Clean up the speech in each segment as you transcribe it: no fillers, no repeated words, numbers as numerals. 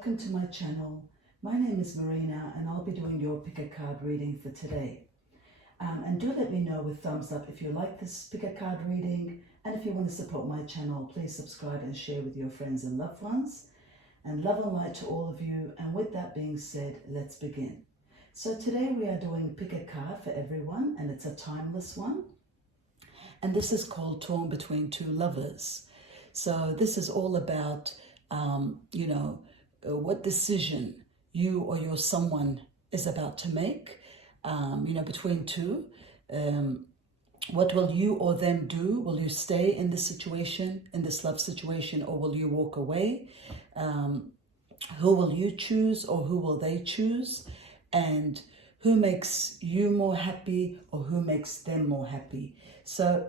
welcome to my channel. My name is Marina and I'll be doing your pick a card reading for today. And do let me know with thumbs up if you like this pick a card reading, and if you want to support my channel, please subscribe and share with your friends and loved ones. And love and light to all of you, and with that being said, let's begin. So today we are doing pick a card for everyone, and it's a timeless one. And this is called Torn Between Two Lovers. So this is all about, what decision you or your someone is about to make, between two. What will you or them do? Will you stay in this situation, in this love situation, or will you walk away? Who will you choose, or who will they choose? And who makes you more happy, or who makes them more happy? So,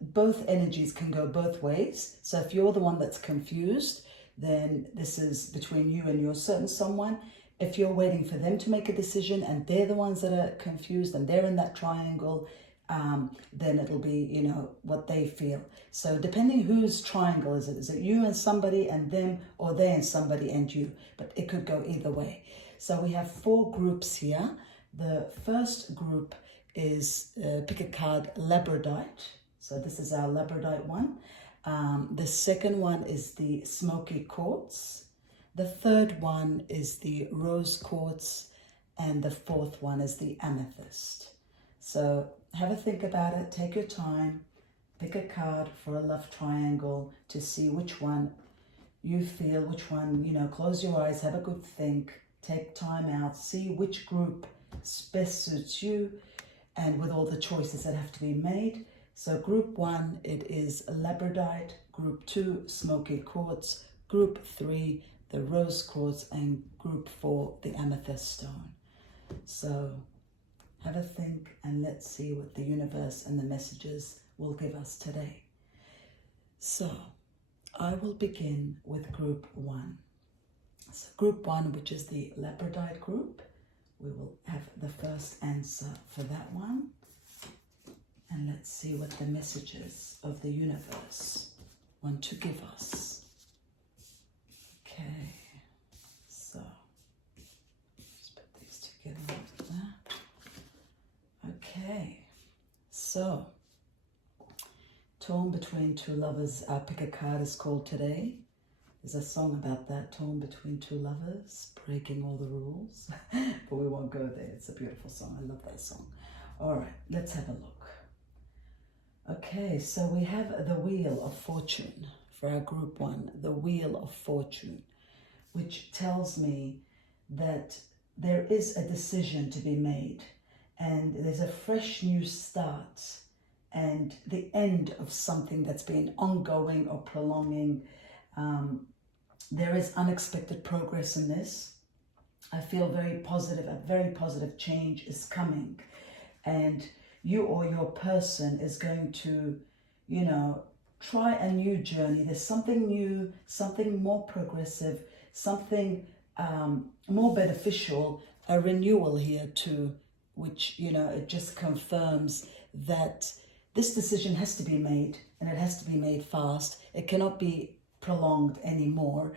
both energies can go both ways. So if you're the one that's confused, then this is between you and your certain someone. If you're waiting for them to make a decision and they're the ones that are confused and they're in that triangle, then it'll be, what they feel. So depending whose triangle is it you and somebody and them, or they and somebody and you? But it could go either way. So we have 4 groups here. The first group is pick a card, Labradorite. So this is our Labradorite one. The second one is the SMOKY QUARTZ. The third one is the Rose Quartz. And the fourth one is the Amethyst. So have a think about it, take your time, pick a card for a love triangle to see which one you feel, which one, close your eyes, have a good think, take time out, see which group best suits you, and with all the choices that have to be made. So group 1, it is Labradorite, group 2, SMOKY QUARTZ, group 3, the Rose Quartz, and group 4, the Amethyst stone. So have a think and let's see what the universe and the messages will give us today. So I will begin with group 1. So group 1, which is the Labradorite group, we will have the first answer for that one. And let's see what the messages of the universe want to give us. Okay, so let's put these together like that. Okay, so Torn Between Two Lovers, our pick a card is called today. There's a song about that, torn between two lovers, breaking all the rules. But we won't go there. It's a beautiful song. I love that song. All right, let's have a look. Okay, so we have the Wheel of Fortune for our group 1, the Wheel of Fortune, which tells me that there is a decision to be made, and there's a fresh new start and the end of something that's been ongoing or prolonging. There is unexpected progress in this. I feel very positive. A very positive change is coming, and you or your person is going to, try a new journey. There's something new, something more progressive, something more beneficial, a renewal here too, which, it just confirms that this decision has to be made, and it has to be made fast. It cannot be prolonged anymore.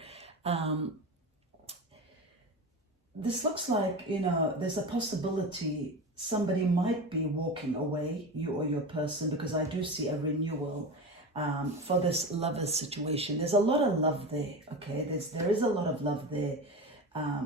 This looks like, there's a possibility somebody might be walking away, you or your person, because I do see a renewal for this lover's situation. There's a lot of love there, okay? There is a lot of love there.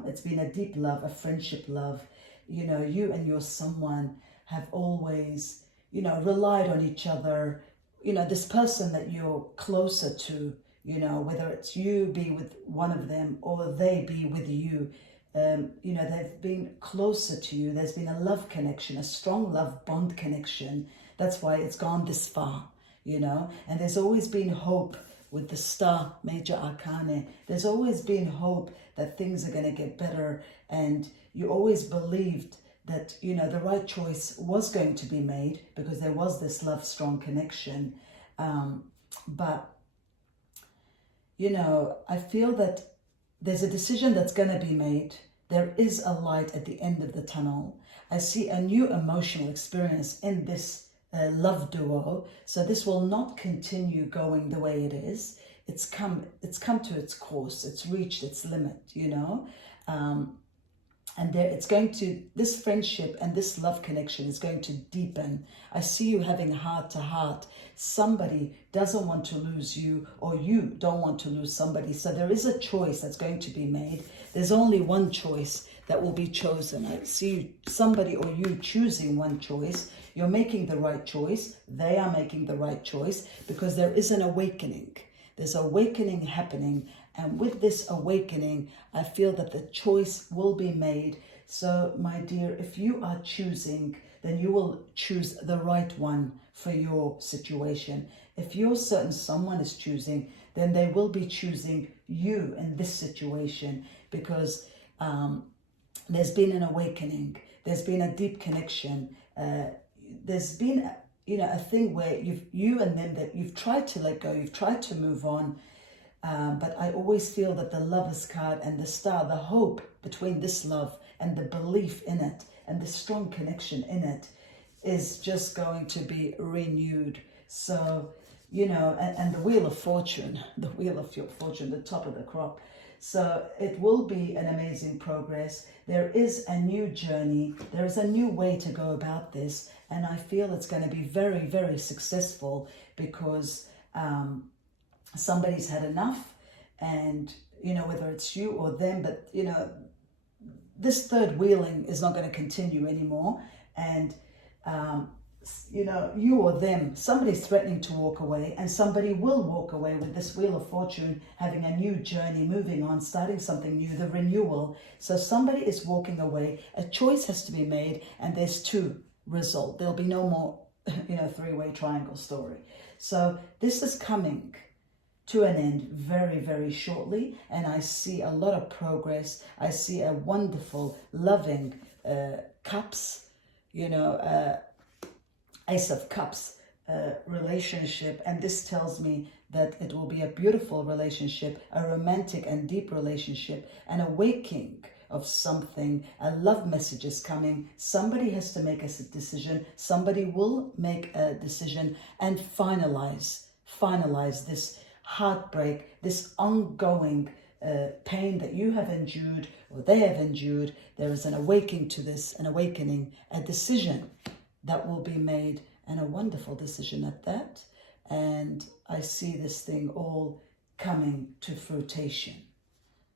It's been a deep love, a friendship love. You and your someone have always, relied on each other. This person that you're closer to, whether it's you be with one of them or they be with you, they've been closer to you. There's been a love connection, a strong love bond connection. That's why it's gone this far, and there's always been hope with the star, major arcana. There's always been hope that things are going to get better, and you always believed that, the right choice was going to be made because there was this love, strong connection. But I feel that there's a decision that's going to be made. There is a light at the end of the tunnel. I see a new emotional experience in this love duo. So this will not continue going the way it is. it's come to its course. It's reached its limit, you know. And there, it's going to, this friendship and this love connection is going to deepen. I see you having heart to heart. Somebody doesn't want to lose you, or you don't want to lose somebody. So there is a choice that's going to be made. There's only one choice that will be chosen. I see somebody or you choosing one choice. You're making the right choice. They are making the right choice, because there is an awakening. There's awakening happening. And with this awakening, I feel that the choice will be made. So, my dear, if you are choosing, then you will choose the right one for your situation. If you're certain someone is choosing, then they will be choosing you in this situation, because there's been an awakening. There's been a deep connection. There's been, you know, a thing where you and them, that you've tried to let go, you've tried to move on. But I always feel that the Lover's card and the Star, the hope between this love and the belief in it and the strong connection in it is just going to be renewed. So, you know, and the Wheel of Fortune, the top of the crop. So it will be an amazing progress. There is a new journey. There is a new way to go about this. And I feel it's going to be very, very successful, because somebody's had enough, and, you know, whether it's you or them, but, you know, this third wheeling is not going to continue anymore. And, you know, you or them, somebody's threatening to walk away, and somebody will walk away with this Wheel of Fortune, having a new journey, moving on, starting something new, the renewal. So somebody is walking away. A choice has to be made, and there's two result. There'll be no more, you know, three-way triangle story. So this is coming to an end very, very shortly, and I see a lot of progress. I see a wonderful, loving cups, you know, Ace of Cups relationship, and this tells me that it will be a beautiful relationship, a romantic and deep relationship, an awakening of something. A love message is coming. Somebody has to make a decision. Somebody will make a decision and finalize this heartbreak, this ongoing pain that you have endured or they have endured. There is an awakening to this, an awakening, a decision that will be made, and a wonderful decision at that. And I see this thing all coming to fruition.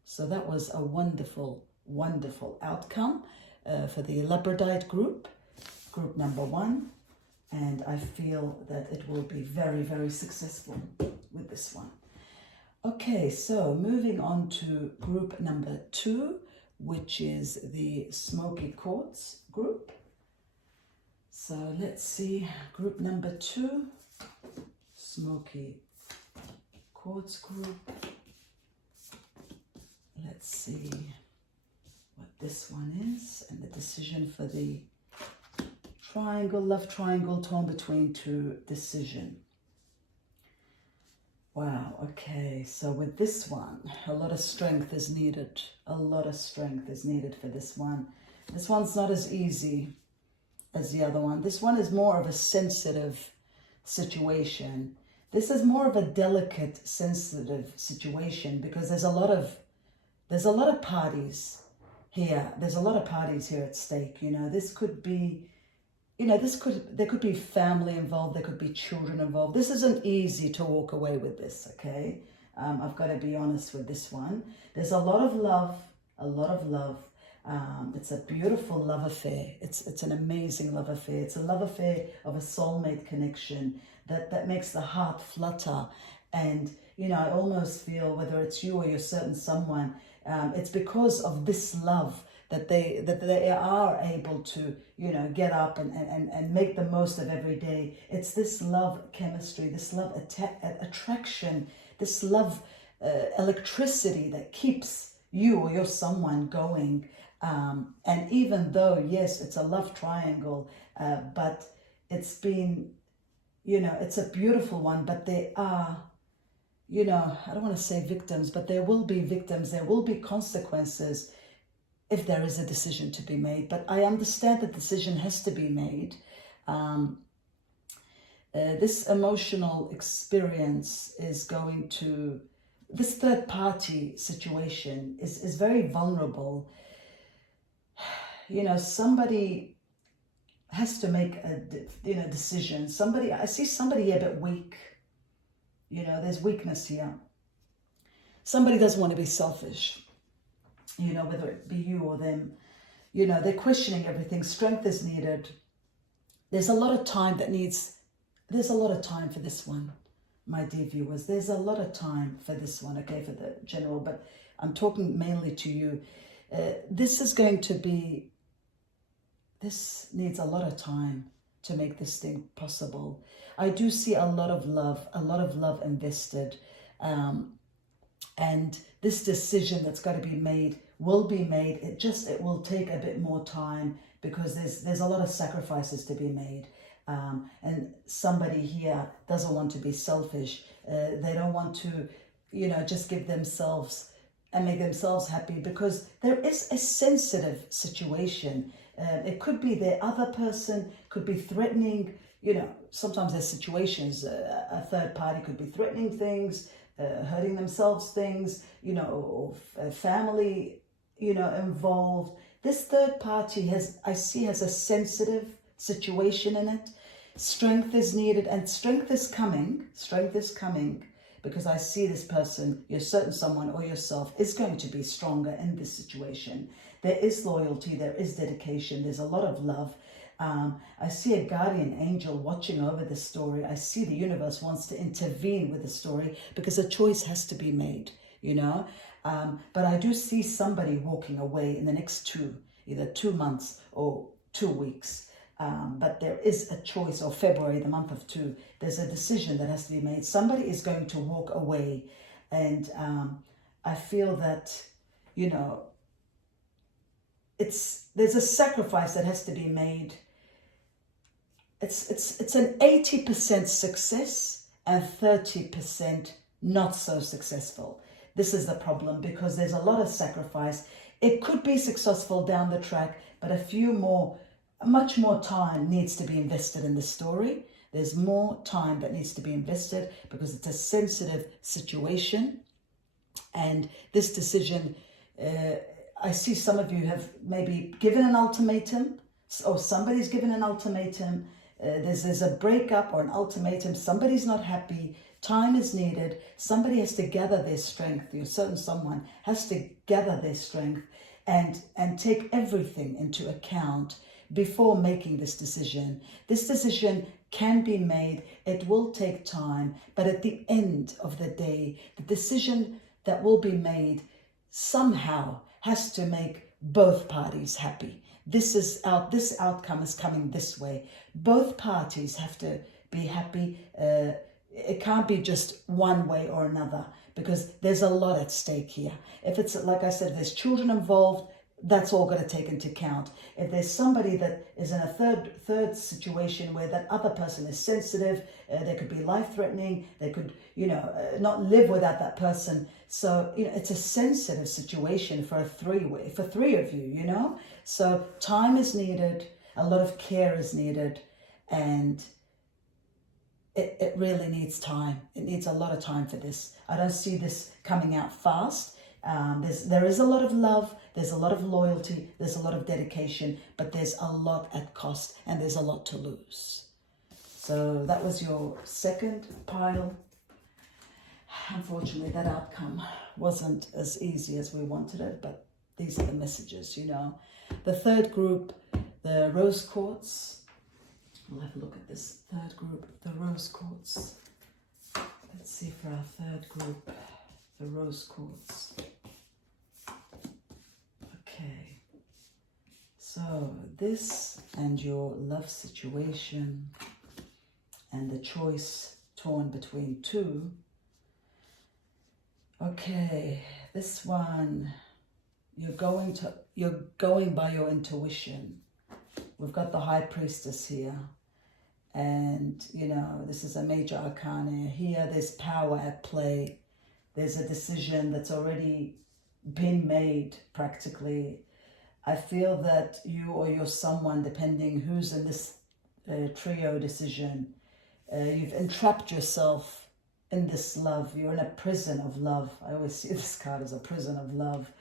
So that was a wonderful, wonderful outcome for the Labradorite group number 1. And I feel that it will be very, very successful with this one. Okay, so moving on to group number 2, which is the SMOKY QUARTZ group. So let's see, group number 2, SMOKY QUARTZ group. Let's see what this one is, and the decision for the triangle, love triangle, torn between two, decision. Wow, okay, so with this one, a lot of strength is needed. A lot of strength is needed for this one. This one's not as easy as the other one. This one is more of a sensitive situation. This is more of a delicate, sensitive situation, because there's a lot of parties here. There's a lot of parties here at stake. You know, this could be, you know, there could be family involved. There could be children involved. This isn't easy to walk away with this, okay? I've got to be honest with this one. There's a lot of love, it's a beautiful love affair. It's an amazing love affair. It's a love affair of a soulmate connection that makes the heart flutter. And, you know, I almost feel, whether it's you or you're certain someone, it's because of this love that they are able to, you know, get up and make the most of every day. It's this love chemistry, this love attraction, this love electricity that keeps you or your someone going. And even though, yes, it's a love triangle, but it's been, you know, it's a beautiful one, but they are, you know, I don't want to say victims, but there will be victims, there will be consequences if there is a decision to be made. But I understand the decision has to be made. This emotional experience is going to, this third party situation is very vulnerable. You know, somebody has to make a decision. Somebody, I see somebody a bit weak. You know, there's weakness here. Somebody doesn't want to be selfish, you know, whether it be you or them. You know, they're questioning everything. Strength is needed. There's a lot of time there's a lot of time for this one, my dear viewers. There's a lot of time for this one, okay, for the general, but I'm talking mainly to you. This needs a lot of time to make this thing possible. I do see a lot of love invested. And this decision that's got to be made will be made. It will take a bit more time because there's a lot of sacrifices to be made. And somebody here doesn't want to be selfish. They don't want to, you know, just give themselves and make themselves happy, because there is a sensitive situation. It could be the other person, could be threatening, you know, sometimes there's situations, a third party could be threatening things, hurting themselves things, you know, or family, you know, involved. This third party I see has a sensitive situation in it. Strength is needed, and strength is coming, because I see this person, you're certain someone or yourself, is going to be stronger in this situation. There is loyalty, there is dedication, there's a lot of love. I see a guardian angel watching over the story. I see the universe wants to intervene with the story because a choice has to be made, you know. But I do see somebody walking away in the next either 2 months or 2 weeks. But there is a choice, or February, the month of 2, there's a decision that has to be made. Somebody is going to walk away. And I feel that, you know, there's a sacrifice that has to be made. It's an 80% success and 30% not so successful. This is the problem, because there's a lot of sacrifice. It could be successful down the track, but much more time needs to be invested in the story. There's more time that needs to be invested because it's a sensitive situation. And this decision, I see some of you have maybe given an ultimatum, or somebody's given an ultimatum. There's a breakup or an ultimatum. Somebody's not happy. Time is needed. Somebody has to gather their strength. A certain someone has to gather their strength and take everything into account before making this decision. This decision can be made. It will take time, but at the end of the day, the decision that will be made somehow has to make both parties happy. This outcome is coming this way. Both parties have to be happy. It can't be just one way or another, because there's a lot at stake here. If it's, like I said, there's children involved, that's all got to take into account. If there's somebody that is in a third situation where that other person is sensitive, they could be life-threatening, they could, you know, not live without that person. So, you know, it's a sensitive situation for three of you, you know. So time is needed, a lot of care is needed, and it really needs time. It needs a lot of time for this. I don't see this coming out fast. There is a lot of love, there's a lot of loyalty, there's a lot of dedication, but there's a lot at cost, and there's a lot to lose. So that was your second pile. Unfortunately, that outcome wasn't as easy as we wanted it, but these are the messages, you know. The third group, the rose quartz. We'll have a look at this third group, the rose quartz. Let's see for our third group, the rose quartz. Okay, so this and your love situation and the choice torn between two. Okay, this one, you're going by your intuition. We've got the High Priestess here. And, you know, this is a major arcana. Here, there's power at play. There's a decision that's already been made, practically. I feel that you or your someone, depending who's in this trio decision, You've entrapped yourself in this love. You're in a prison of love. I always see this card as a prison of love.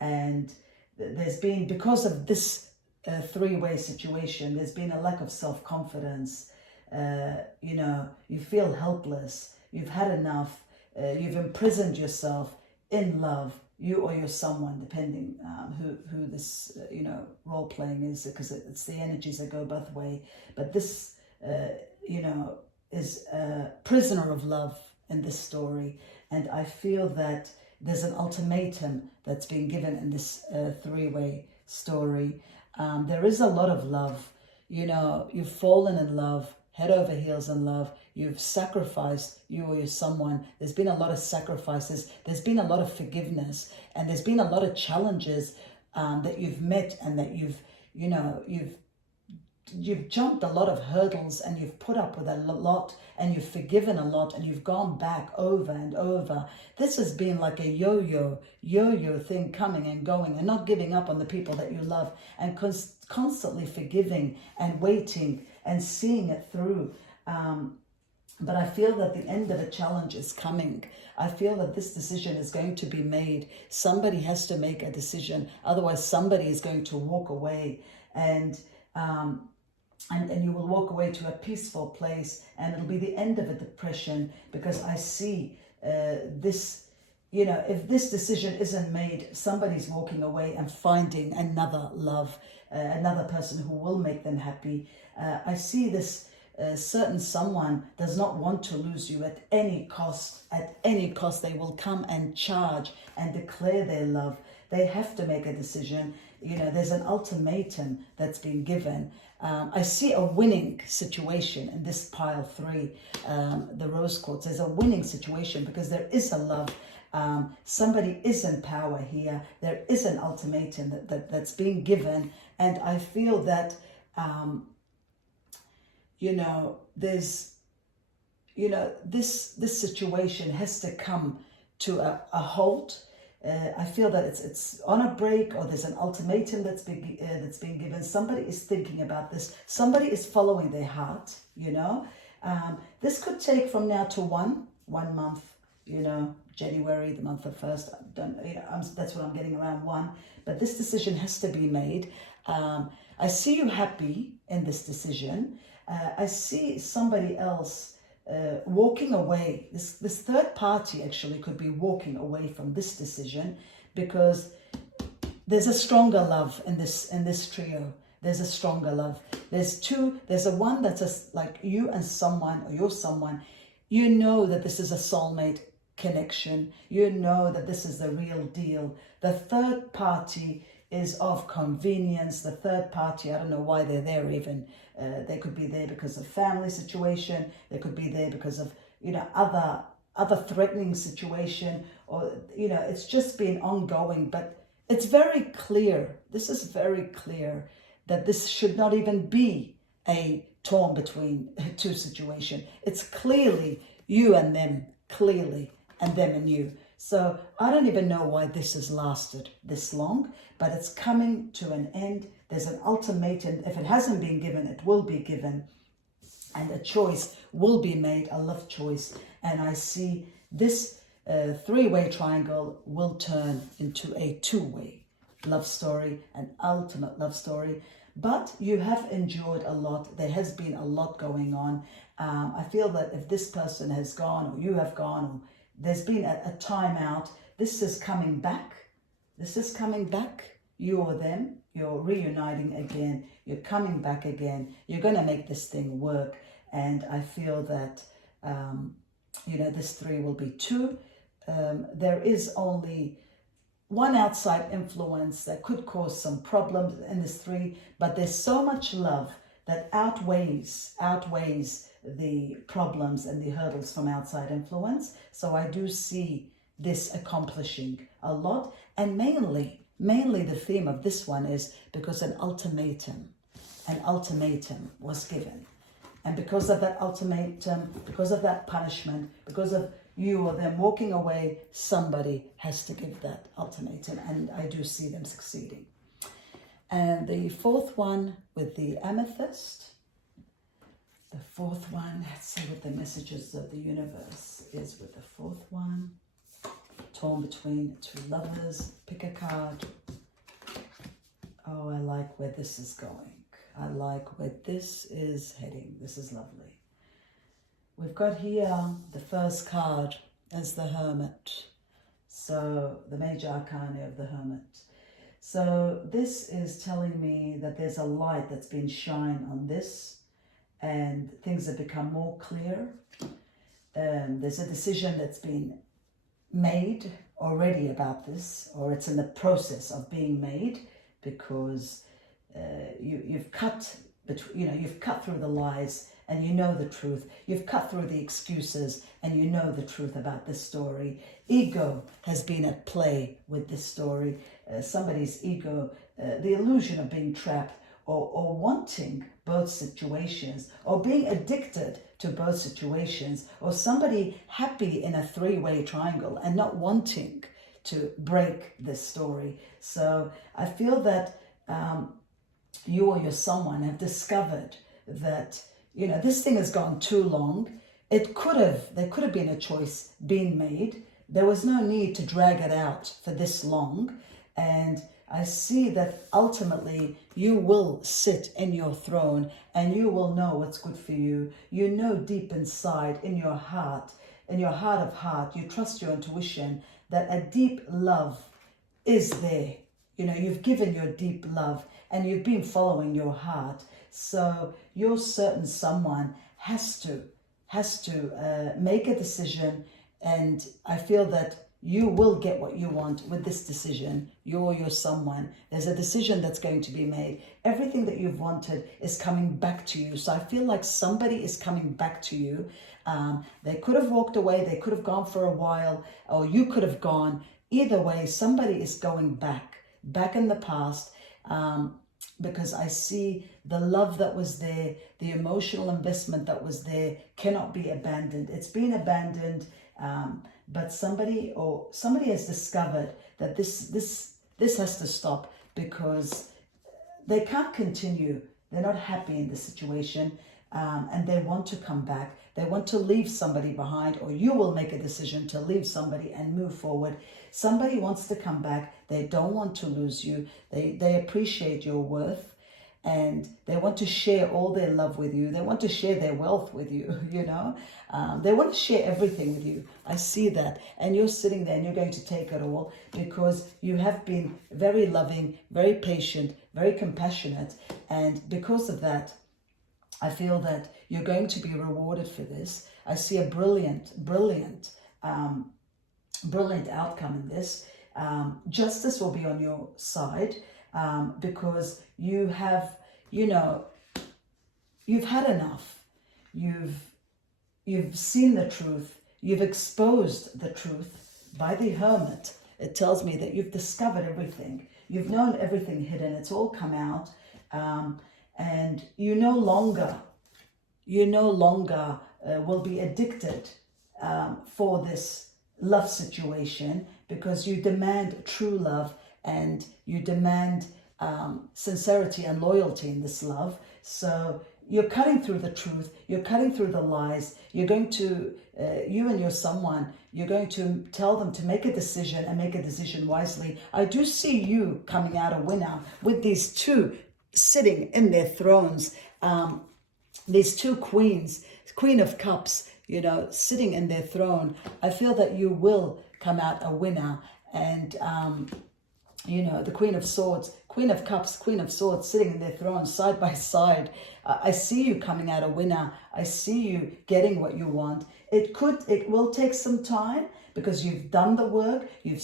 And there's been, because of this three-way situation, there's been a lack of self-confidence. You know, you feel helpless. You've had enough. You've imprisoned yourself in love, you or your someone, depending who this, you know, role-playing is, because it's the energies that go both way. But this, you know, is a prisoner of love in this story. And I feel that there's an ultimatum that's been given in this three-way story. There is a lot of love. You know, you've fallen in love, head over heels in love. You've sacrificed, you or your someone. There's been a lot of sacrifices. There's been a lot of forgiveness. And there's been a lot of challenges that you've met, and that you've jumped a lot of hurdles, and you've put up with a lot, and you've forgiven a lot, and you've gone back over and over. This has been like a yo-yo thing, coming and going, and not giving up on the people that you love, and constantly forgiving and waiting and seeing it through. But I feel that the end of a challenge is coming. I feel that this decision is going to be made. Somebody has to make a decision. Otherwise, somebody is going to walk away, and you will walk away to a peaceful place, and it'll be the end of a depression, because I see this, you know, if this decision isn't made, somebody's walking away and finding another love, another person who will make them happy. I see this certain someone does not want to lose you at any cost. At any cost, they will come and charge and declare their love. They have to make a decision. You know, there's an ultimatum that's been given. I see a winning situation in this pile 3, the rose quartz. There's a winning situation because there is a love. Somebody is in power here. There is an ultimatum that's being given. And I feel that, you know, there's, you know, this situation has to come to a halt. I feel that it's on a break, or there's an ultimatum that's being given. Somebody is thinking about this. Somebody is following their heart, you know. This could take from now to one month, you know, January, the month of 1st. That's what I'm getting, around 1. But this decision has to be made. I see you happy in this decision. I see somebody else walking away. This third party actually could be walking away from this decision, because there's a stronger love in this trio. There's a stronger love. There's a one that's like you and someone, or your someone. You know that this is a soulmate connection. You know that this is the real deal. The third party is of convenience. The third party, I don't know why they're there even. They could be there because of family situation. They could be there because of, you know, other threatening situation, or, you know, it's just been ongoing. But it's very clear. This is very clear that this should not even be a torn between two situation. It's clearly you and them, clearly, and them and you. So I don't even know why this has lasted this long, but it's coming to an end. There's an ultimatum. If it hasn't been given, it will be given. And a choice will be made, a love choice. And I see this three-way triangle will turn into a two-way love story, an ultimate love story. But you have endured a lot. There has been a lot going on. I feel that if this person has gone, or you have gone, or there's been a time out, this is coming back. This is coming back. You or them, you're reuniting again. You're coming back again. You're going to make this thing work. And I feel that, you know, this 3 will be 2. There is only one outside influence that could cause some problems in this 3, but there's so much love that outweighs the problems and the hurdles from outside influence. So I do see this accomplishing a lot. And mainly the theme of this one is because an ultimatum was given. And because of that ultimatum, because of that punishment, because of you or them walking away, somebody has to give that ultimatum. And I do see them succeeding. And the 4th one with the amethyst. The fourth one, let's see what the messages of the universe is with the fourth one. Torn between two lovers, pick a card. Oh, I like where this is going. I like where this is heading. This is lovely. We've got here the first card as the Hermit. So the major arcana of the Hermit. So this is telling me that there's a light that's been shined on this and things have become more clear. There's a decision that's been made already about this, or it's in the process of being made, because you've cut through the lies and you know the truth. You've cut through the excuses and you know the truth about this story. Ego has been at play with this story. Somebody's ego, the illusion of being trapped or wanting both situations, or being addicted to both situations, or somebody happy in a three-way triangle and not wanting to break this story. So I feel that you or your someone have discovered that, you know, this thing has gone too long. There could have been a choice being made. There was no need to drag it out for this long. And I see that ultimately you will sit in your throne and you will know what's good for you. You know deep inside in your heart of heart, you trust your intuition that a deep love is there. You know, you've given your deep love and you've been following your heart. So your certain someone has to make a decision, and I feel that you will get what you want with this decision. You or your someone. There's a decision that's going to be made. Everything that you've wanted is coming back to you. So I feel like somebody is coming back to you. They could have walked away. They could have gone for a while, or you could have gone. Either way, somebody is going back in the past, because I see the love that was there, the emotional investment that was there cannot be abandoned. It's been abandoned. But somebody has discovered that this has to stop, because they can't continue. They're not happy in the situation, and they want to come back. They want to leave somebody behind, or you will make a decision to leave somebody and move forward. Somebody wants to come back. They don't want to lose you. They appreciate your worth, and they want to share all their love with you. They want to share their wealth with you, you know. They want to share everything with you. I see that. And you're sitting there and you're going to take it all, because you have been very loving, very patient, very compassionate. And because of that, I feel that you're going to be rewarded for this. I see a brilliant outcome in this. Justice will be on your side, because you have, you know, you've had enough. You've seen the truth. You've exposed the truth by the Hermit. It tells me that you've discovered everything. You've known everything hidden. It's all come out. And you no longer will be addicted for this love situation, because you demand true love and you demand sincerity and loyalty in this love. So you're cutting through the truth, you're cutting through the lies. You're going to, you and your someone, you're going to tell them to make a decision, and make a decision wisely. I do see you coming out a winner with these two sitting in their thrones. These two queens, Queen of Cups, you know, sitting in their throne. I feel that you will come out a winner. And, you know, the Queen of Swords, Queen of Cups, Queen of Swords sitting in their thrones side by side. I see you coming out a winner. I see you getting what you want. It will take some time, because you've done the work. You've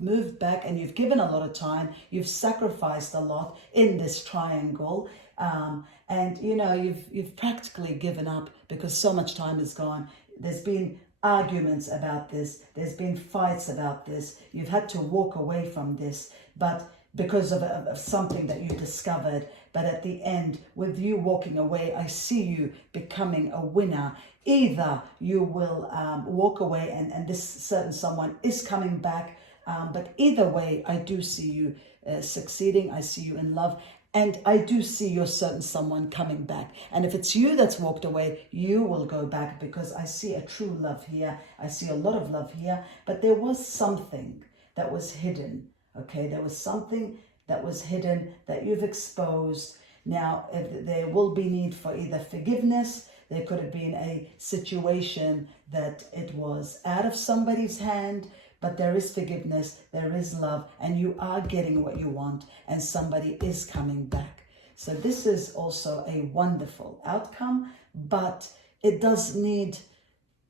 moved back and you've given a lot of time. You've sacrificed a lot in this triangle. And, you know, you've practically given up, because so much time has gone. There's been arguments about this. There's been fights about this. You've had to walk away from this, but because of something that you discovered. But at the end, with you walking away, I see you becoming a winner. Either you will walk away and this certain someone is coming back. But either way, I do see you succeeding. I see you in love. And I do see your certain someone coming back. And if it's you that's walked away, you will go back, because I see a true love here. I see a lot of love here. But there was something that was hidden, okay? There was something that was hidden that you've exposed. Now, there will be need for either forgiveness. There could have been a situation that it was out of somebody's hand, but there is forgiveness, there is love, and you are getting what you want, and somebody is coming back. So this is also a wonderful outcome, but it does need,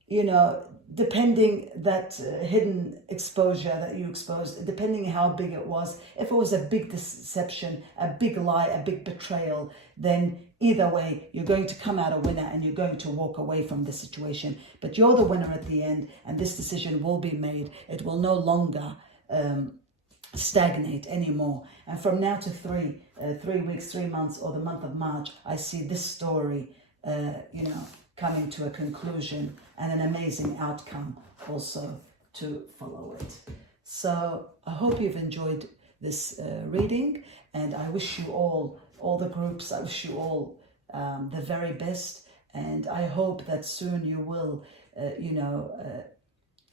you know, depending that hidden exposure that you exposed, depending how big it was. If it was a big deception, a big lie, a big betrayal, then either way, you're going to come out a winner and you're going to walk away from the situation. But you're the winner at the end, and this decision will be made. It will no longer stagnate anymore. And from now to 3 weeks, 3 months, or the month of March, I see this story, you know, coming to a conclusion, and an amazing outcome also to follow it. So I hope you've enjoyed this reading, and I wish you all the groups, I wish you all the very best, and I hope that soon you will,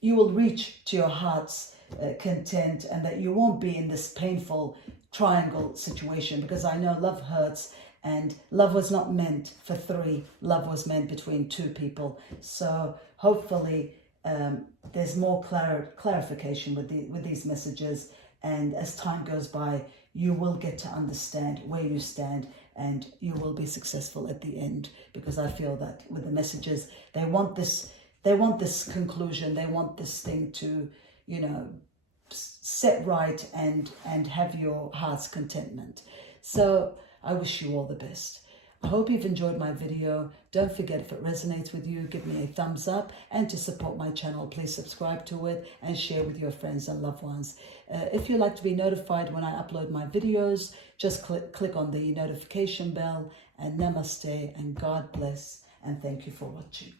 you will reach to your heart's content, and that you won't be in this painful triangle situation, because I know love hurts. And love was not meant for 3. Love was meant between 2 people. So hopefully there's more clarification with these messages. And as time goes by, you will get to understand where you stand, and you will be successful at the end. Because I feel that with the messages, they want this conclusion. They want this thing to, you know, set right and have your heart's contentment. So I wish you all the best. I hope you've enjoyed my video. Don't forget, if it resonates with you, give me a thumbs up. And to support my channel, please subscribe to it and share with your friends and loved ones. If you'd like to be notified when I upload my videos, just click on the notification bell. And namaste, and God bless, and thank you for watching.